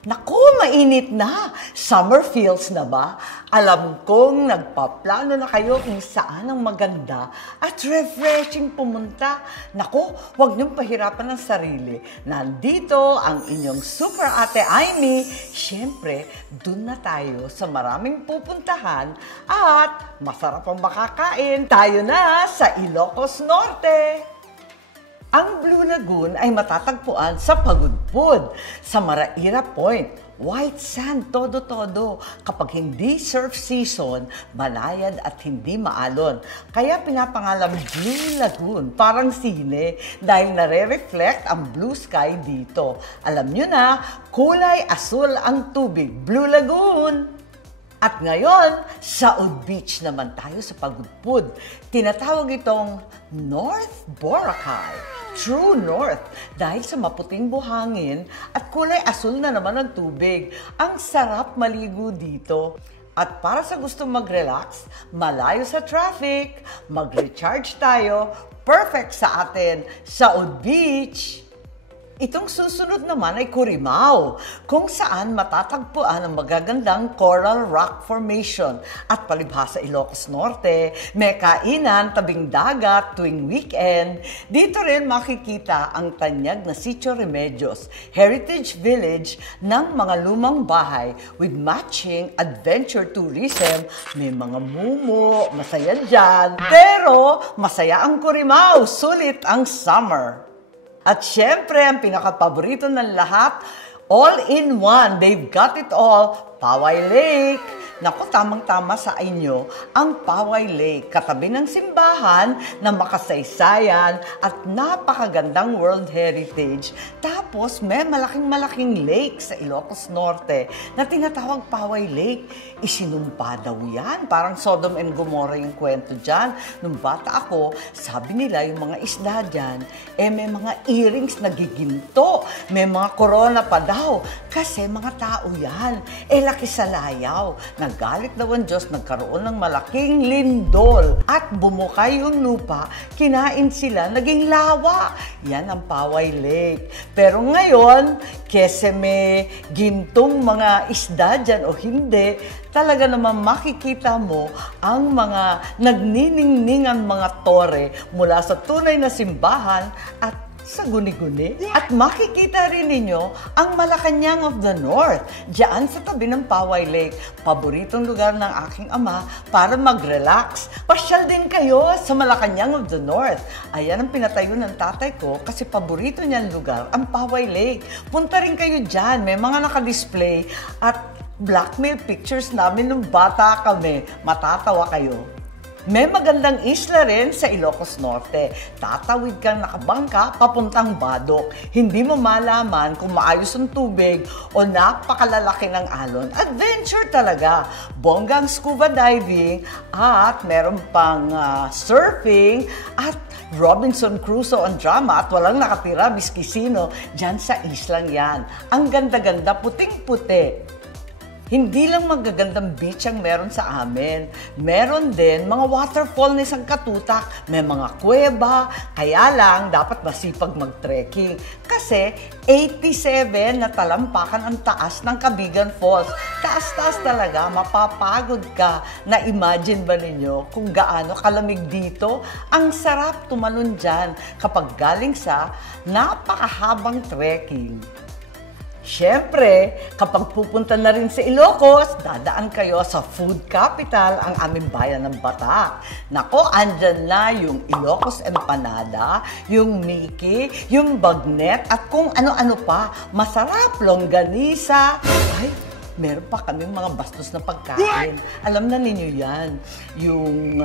Naku, mainit na! Summer feels na ba? Alam kong nagpaplano na kayo kung saan ang maganda at refreshing pumunta. Naku, huwag niyong pahirapan ang sarili. Nandito ang inyong super ate Aimee. Siyempre, dun na tayo sa maraming pupuntahan at masarap ang makakain. Tayo na sa Ilocos Norte! Ang Blue Lagoon ay matatagpuan sa Pagudpud, sa Maraira Point, white sand todo-todo. Kapag hindi surf season, malayad at hindi maalon. Kaya pinapangalang Blue Lagoon, parang sine, dahil nare-reflect ang blue sky dito. Alam nyo na, kulay asul ang tubig, Blue Lagoon! At ngayon, Saud Beach naman tayo sa Pagudpud. Tinatawag itong North Boracay. True North dahil sa maputing buhangin at kulay asul na naman ang tubig. Ang sarap maligo dito. At para sa gustong mag-relax, malayo sa traffic, mag-recharge tayo, perfect sa atin, Saud Beach! Itong susunod naman ay Curimaao, kung saan matatagpuan ang magagandang Coral Rock Formation. At palibhasa Ilocos Norte, may kainan tabing dagat tuwing weekend. Dito rin makikita ang tanyag na Sitio Remedios, heritage village ng mga lumang bahay with matching adventure tourism. May mga mumo, masaya dyan. Pero masaya ang Curimaao, sulit ang summer. At syempre, ang pinakapaborito ng lahat, all-in-one, they've got it all, Poway Lake. Naku, tamang-tama sa inyo, ang Poway Lake, katabi ng simbahan na makasaysayan at napakagandang World Heritage. Tapos, may malaking-malaking lake sa Ilocos Norte na tinatawag Poway Lake. Isinumpa daw yan, parang Sodom and Gomorrah yung kwento dyan. Nung bata ako, sabi nila yung mga isla dyan, may mga earrings na giginto, may mga corona pa daw, kasi mga tao yan, laki sa layaw. Nagalit daw ang Diyos, nagkaroon ng malaking lindol at bumukay yung lupa, kinain sila, naging lawa. Yan ang Poway Lake. Pero ngayon, kese may gintong mga isda dyan o hindi, talaga naman makikita mo ang mga nagniningningang mga tore mula sa tunay na simbahan at sa guni-guni. At makikita rin ninyo ang Malacanang of the North, diyan sa tabi ng Poway Lake. Paboritong lugar ng aking ama para mag-relax. Pasyal din kayo sa Malacanang of the North. Ayan ang pinatayo ng tatay ko kasi paborito niyang lugar, ang Poway Lake. Punta rin kayo diyan, may mga naka-display at blackmail pictures namin nung bata kami. Matatawa kayo. May magandang isla rin sa Ilocos Norte. Tatawid kang nakabangka papuntang Badok. Hindi mo malaman kung maayos ang tubig o napakalalaki ng alon. Adventure talaga. Bonggang scuba diving at meron pang surfing at Robinson Crusoe ang drama at walang nakatira biskisino dyan sa islang yan. Ang ganda-ganda, puting-puti. Hindi lang magagandang beach ang meron sa amin. Meron din mga waterfall na isang katutak. May mga kuweba. Kaya lang, dapat masipag mag-trekking. Kasi 87 na talampakan ang taas ng Cabigan Falls. Taas-taas talaga. Mapapagod ka. Na-imagine ba ninyo kung gaano kalamig dito? Ang sarap tumalon dyan kapag galing sa napakahabang trekking. Siyempre, kapag pupunta na rin sa Ilocos, dadaan kayo sa food capital, ang aming bayan ng Batak. Nako, andyan na yung Ilocos Empanada, yung Miki, yung bagnet, at kung ano-ano pa. Masarap, longganisa. Ay, meron pa kaming mga bastos na pagkain. Alam na ninyo yan. Yung,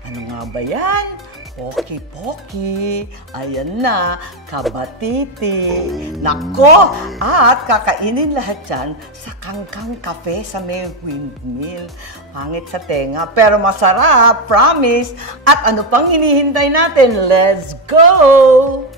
ano nga ba yan? Poki-poki, ayan na, kabatiti. Nako! At kakainin lahat yan sa Kangkang Cafe sa may windmill. Pangit sa tenga, pero masarap, promise. At ano pang hinihintay natin? Let's go!